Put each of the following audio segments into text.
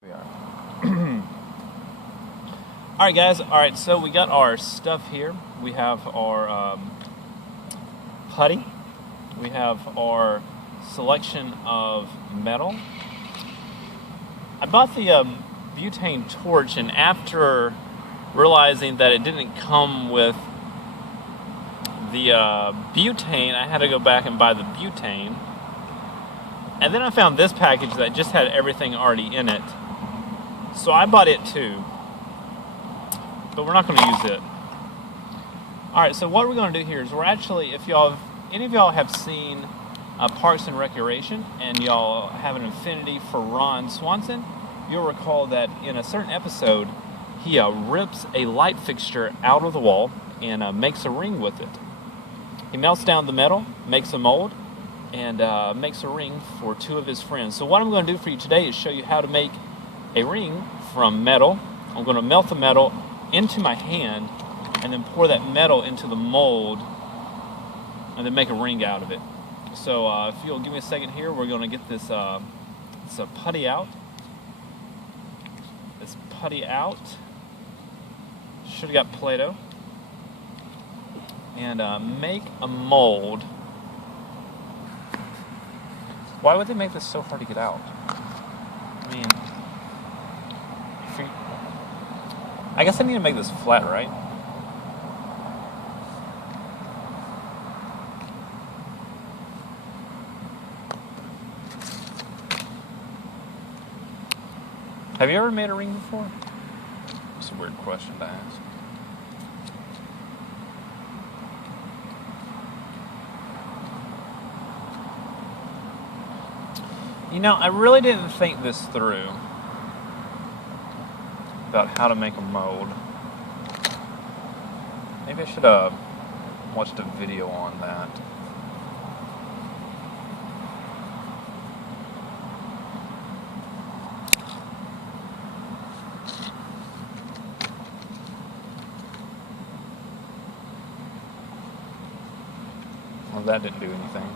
We are. Alright guys, so we got our stuff here. We have our putty. We have our selection of metal. I bought the butane torch, and after realizing that it didn't come with the butane, I had to go back and buy the butane. And then I found this package that just had everything already in it. So I bought it too. But we're not going to use it. Alright, so what we're going to do here is we're actually, if any of y'all have seen Parks and Recreation, and y'all have an affinity for Ron Swanson, you'll recall that in a certain episode, he rips a light fixture out of the wall and makes a ring with it. He melts down the metal, makes a mold, and makes a ring for two of his friends. So what I'm going to do for you today is show you how to make a ring from metal. I'm going to melt the metal into my hand and then pour that metal into the mold and then make a ring out of it. So if you'll give me a second here, we're going to get this putty out. This putty out. Should have got Play-Doh. And make a mold. Why would they make this so hard to get out? I mean, I guess I need to make this flat, right? Have you ever made a ring before? That's a weird question to ask. You know, I really didn't think this through about how to make a mold. Maybe I should have watched a video on that. Well, that didn't do anything.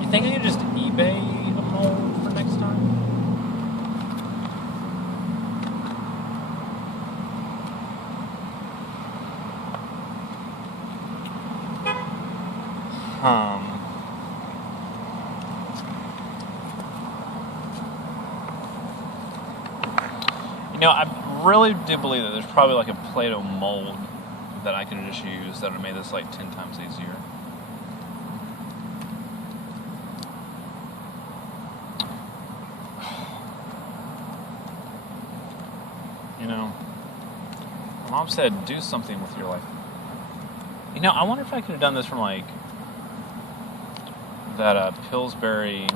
You think I could just eBay a mold for next time? You know, I really do believe that there's probably like a Play-Doh mold that I could just use that would have made this like 10 times easier. You know, my mom said, do something with your life. You know, I wonder if I could have done this from like that Pillsbury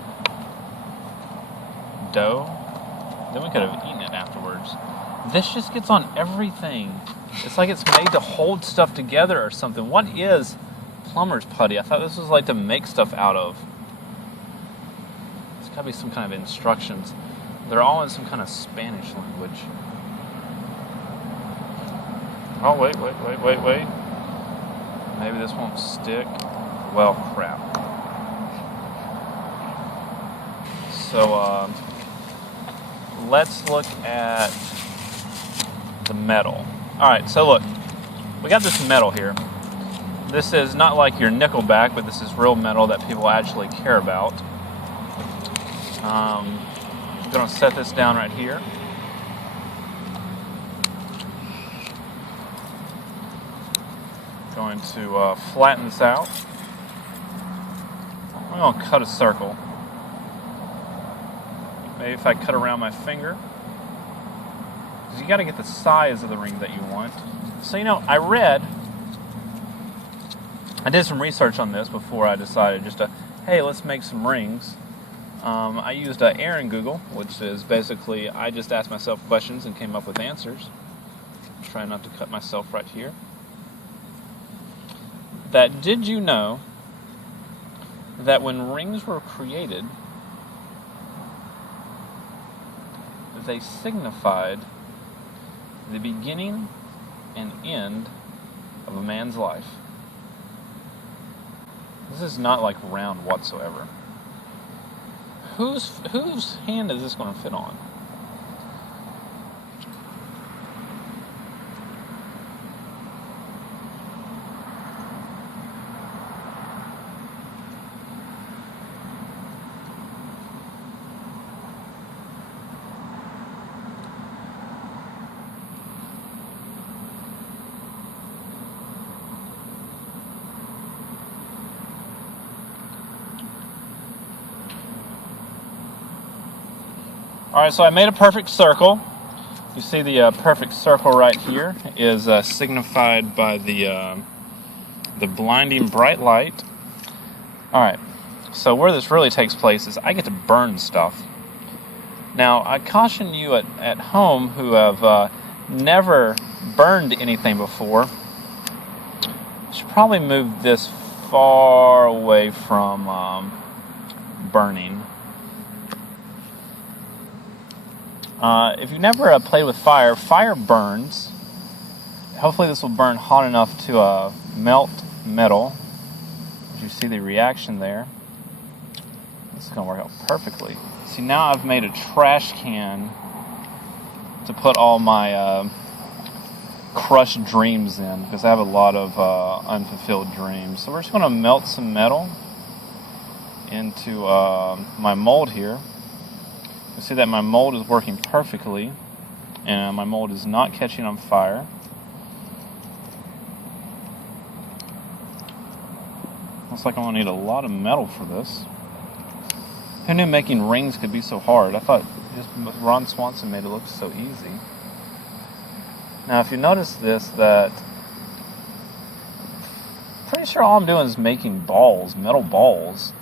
dough. Then we could have eaten it afterwards. This just gets on everything. It's like it's made to hold stuff together or something. What is plumber's putty? I thought this was like to make stuff out of. There's got to be some kind of instructions. They're all in some kind of Spanish language. Oh, wait. Maybe this won't stick. Well, crap. So, let's look at the metal. Alright, so look. We got this metal here. This is not like your Nickelback, but this is real metal that people actually care about. I'm going to set this down right here. Going to flatten this out. I'm going to cut a circle. Maybe if I cut around my finger. Because you got to get the size of the ring that you want. So, you know, I did some research on this before I decided just to, hey, let's make some rings. I used Aaron Google, which is basically, I just asked myself questions and came up with answers. Try not to cut myself right here. That did you know that when rings were created, they signified the beginning and end of a man's life. This is not like round whatsoever. Whose hand is this going to fit on? Alright, so I made a perfect circle. You see the perfect circle right here is signified by the blinding bright light. Alright, so where this really takes place is I get to burn stuff. Now, I caution you at home who have never burned anything before, you should probably move this far away from burning. If you've never played with fire, fire burns. Hopefully this will burn hot enough to melt metal. As you see the reaction there. This is going to work out perfectly. See, now I've made a trash can to put all my crushed dreams in, because I have a lot of unfulfilled dreams. So we're just going to melt some metal into my mold here. You see that my mold is working perfectly, and my mold is not catching on fire. Looks like I'm going to need a lot of metal for this. Who knew making rings could be so hard? I thought just Ron Swanson made it look so easy. Now if you notice this, that pretty sure all I'm doing is making balls, metal balls.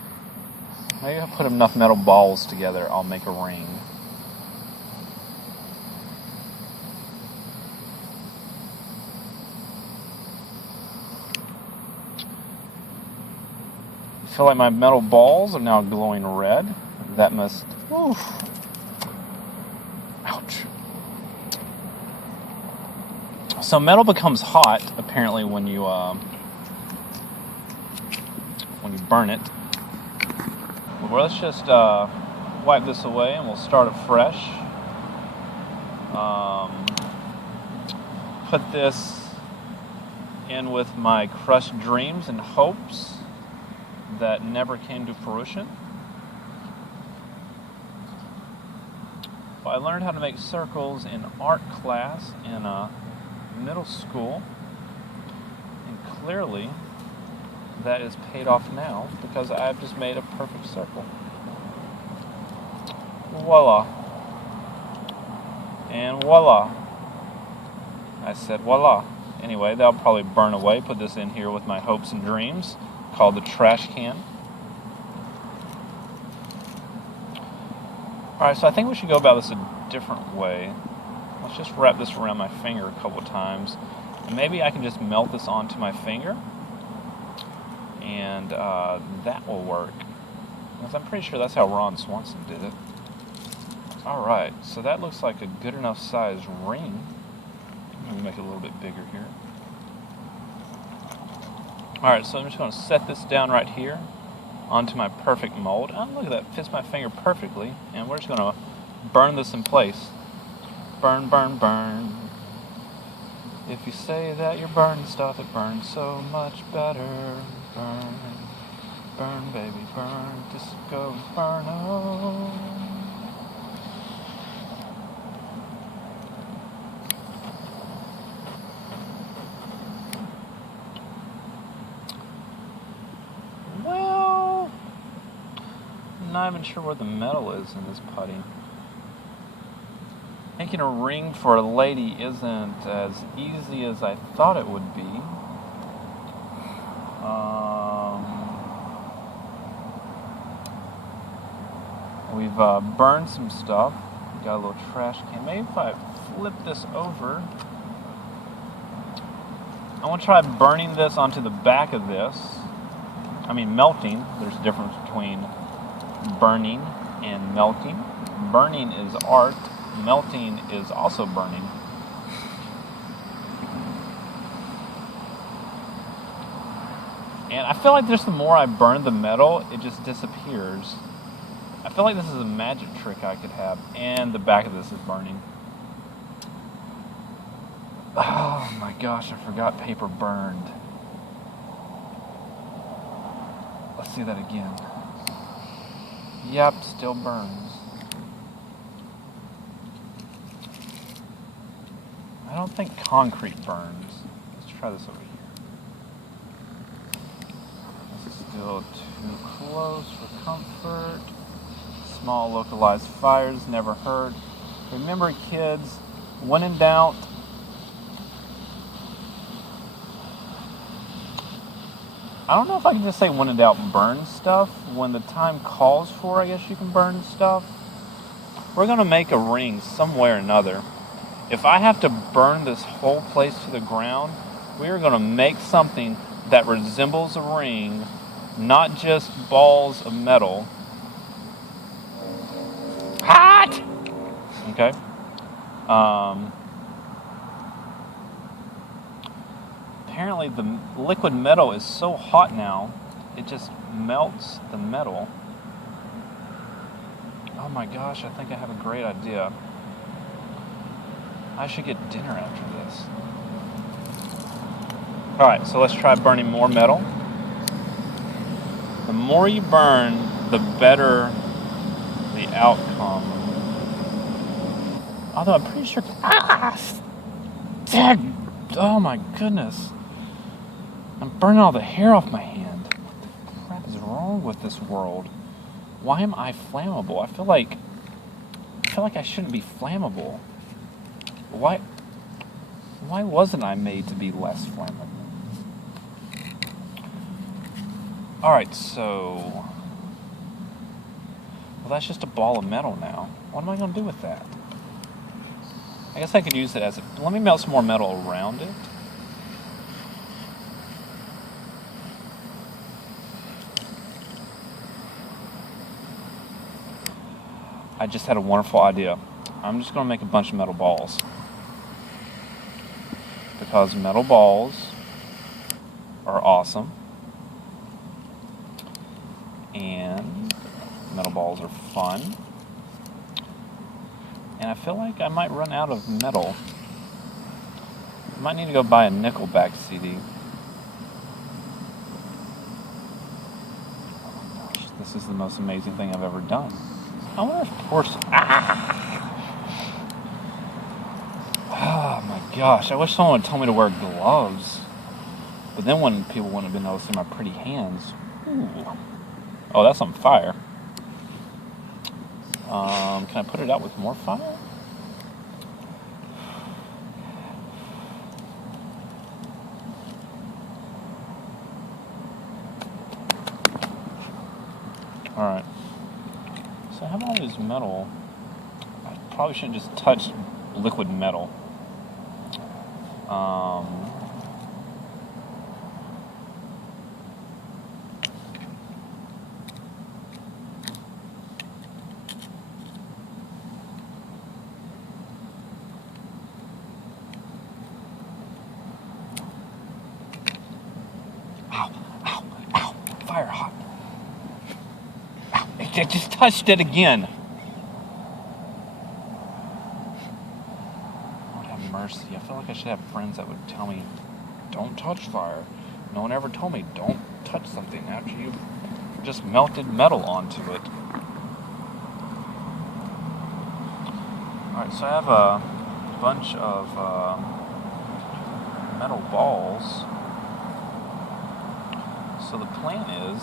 Maybe if I put enough metal balls together, I'll make a ring. I feel like my metal balls are now glowing red. That must... Oof. Ouch. So metal becomes hot, apparently, when you burn it. Well, let's just wipe this away and we'll start afresh. Put this in with my crushed dreams and hopes that never came to fruition. Well, I learned how to make circles in art class in middle school, and clearly that is paid off now because I've just made a perfect circle. Voila. And voila. I said voila. Anyway, that'll probably burn away. Put this in here with my hopes and dreams, called the trash can. Alright, so I think we should go about this a different way. Let's just wrap this around my finger a couple times. And maybe I can just melt this onto my finger. And that will work. Because I'm pretty sure that's how Ron Swanson did it. Alright, so that looks like a good enough size ring. Let me make it a little bit bigger here. Alright, so I'm just going to set this down right here onto my perfect mold. Oh, look at that, fits my finger perfectly. And we're just going to burn this in place. Burn, burn, burn. If you say that you're burning stuff, it burns so much better. Burn, burn, baby, burn, disco inferno. Well, I'm not even sure where the metal is in this putty. Making a ring for a lady isn't as easy as I thought it would be. We've burned some stuff. We've got a little trash can. Maybe if I flip this over, I want to try burning this onto the back of this. I mean melting. There's a difference between burning and melting. Burning is art. Melting is also burning. And I feel like just the more I burn the metal, it just disappears. I feel like this is a magic trick I could have. And the back of this is burning. Oh my gosh, I forgot paper burned. Let's see that again. Yep, still burns. I don't think concrete burns. Let's try this over here. This is still too close for comfort. Small localized fires never hurt. Remember, kids, when in doubt, I don't know if I can just say when in doubt, burn stuff. When the time calls for, I guess you can burn stuff. We're going to make a ring some way or another. If I have to burn this whole place to the ground, we are going to make something that resembles a ring, not just balls of metal. Hot! Okay. Apparently the liquid metal is so hot now, it just melts the metal. Oh my gosh, I think I have a great idea. I should get dinner after this. Alright, so let's try burning more metal. The more you burn, the better the outcome. Although I'm pretty sure... Oh my goodness. I'm burning all the hair off my hand. What the crap is wrong with this world? Why am I flammable? I feel like I shouldn't be flammable. Why wasn't I made to be less flammable? Alright, so... Well, that's just a ball of metal now. What am I going to do with that? I guess I could use it as a... Let me melt some more metal around it. I just had a wonderful idea. I'm just going to make a bunch of metal balls. Because metal balls are awesome. And metal balls are fun. And I feel like I might run out of metal. I might need to go buy a Nickelback CD. Oh my gosh, this is the most amazing thing I've ever done. I wonder if Oh my gosh, I wish someone would tell me to wear gloves. But then when people wouldn't have been able to see my pretty hands. Ooh. Oh, that's on fire. Can I put it out with more fire? Alright. So I have all this metal. I probably shouldn't just touch liquid metal. Ow, fire hot. Ow, I just touched it again. Lord have mercy. I feel like I should have friends that would tell me, don't touch fire. No one ever told me, don't touch something after you just melted metal onto it. Alright, so I have a bunch of metal balls. So the plan is,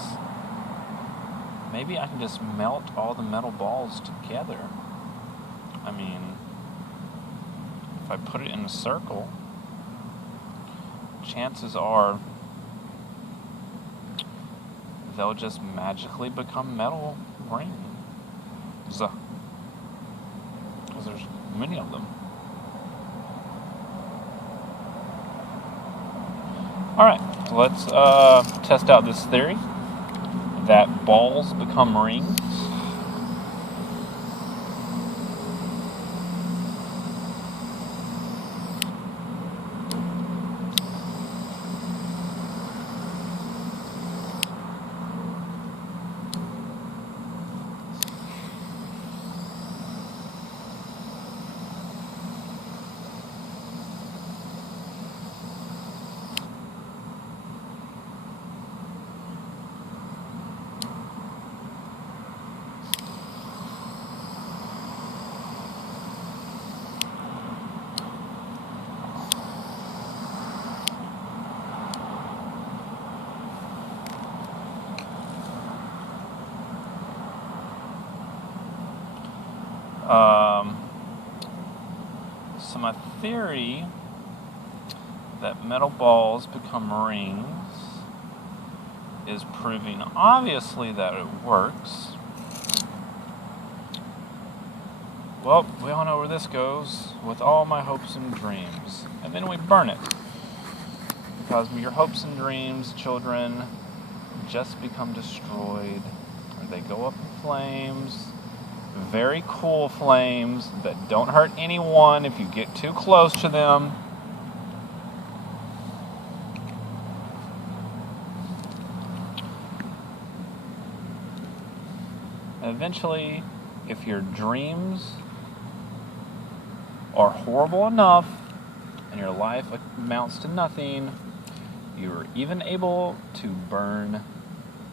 maybe I can just melt all the metal balls together. I mean, if I put it in a circle, chances are they'll just magically become metal rings. Because there's many of them. Alright, let's test out this theory that balls become rings. So my theory that metal balls become rings is proving obviously that it works. Well, we all know where this goes. With all my hopes and dreams. And then we burn it. Because your hopes and dreams, children, just become destroyed. And they go up in flames. Very cool flames that don't hurt anyone if you get too close to them. Eventually, if your dreams are horrible enough and your life amounts to nothing, you're even able to burn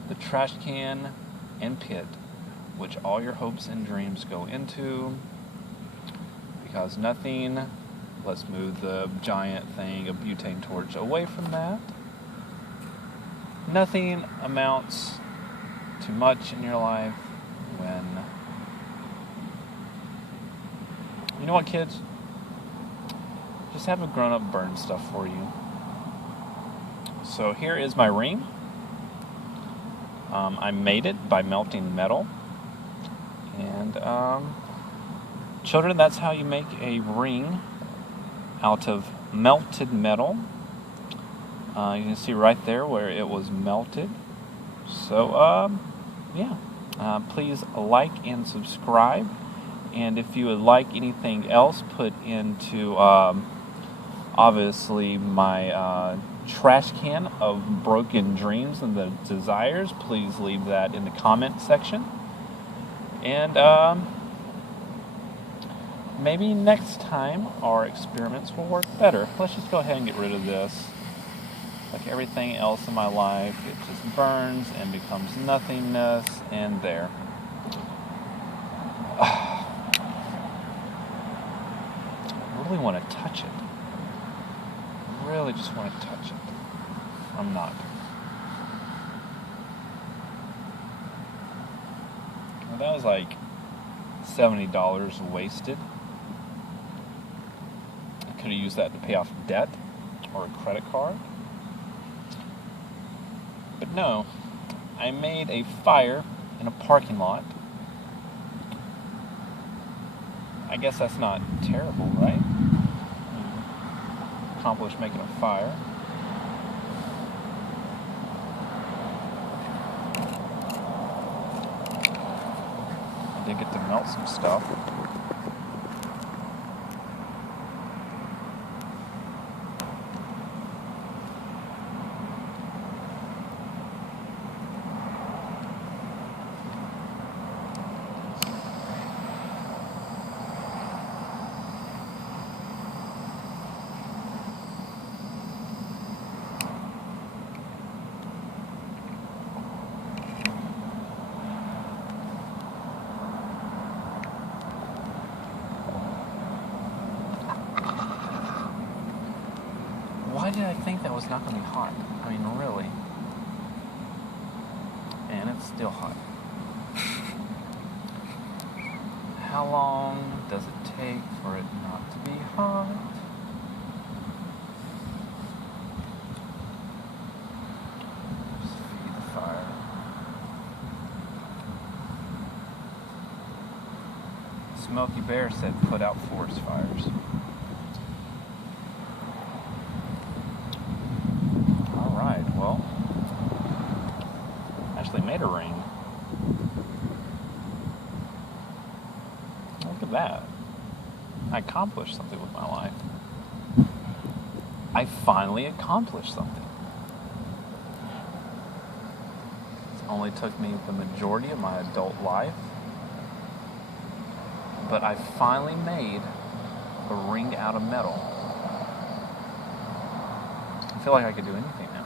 the trash can and pit which all your hopes and dreams go into, because nothing, let's move the giant thing, a butane torch, away from that. Nothing amounts to much in your life when, you know what, kids? Just have a grown-up burn stuff for you. So here is my ring. I made it by melting metal. And children, that's how you make a ring out of melted metal. You can see right there where it was melted. So, yeah. Please like and subscribe. And if you would like anything else put into, obviously, my trash can of broken dreams and the desires, please leave that in the comment section. And maybe next time our experiments will work better. Let's just go ahead and get rid of this. Like everything else in my life, it just burns and becomes nothingness, and there. I really want to touch it. I really just want to touch it. I'm not. Well, that was like $70 wasted. I could have used that to pay off debt or a credit card. But no, I made a fire in a parking lot. I guess that's not terrible, right? Accomplished making a fire. I did get to melt some stuff. Why did I think that was not going to be hot? I mean, really. And it's still hot. How long does it take for it not to be hot? Just feed the fire. Smokey Bear said put out forest fires. Made a ring. Look at that. I accomplished something with my life. I finally accomplished something. It only took me the majority of my adult life, but I finally made a ring out of metal. I feel like I could do anything now.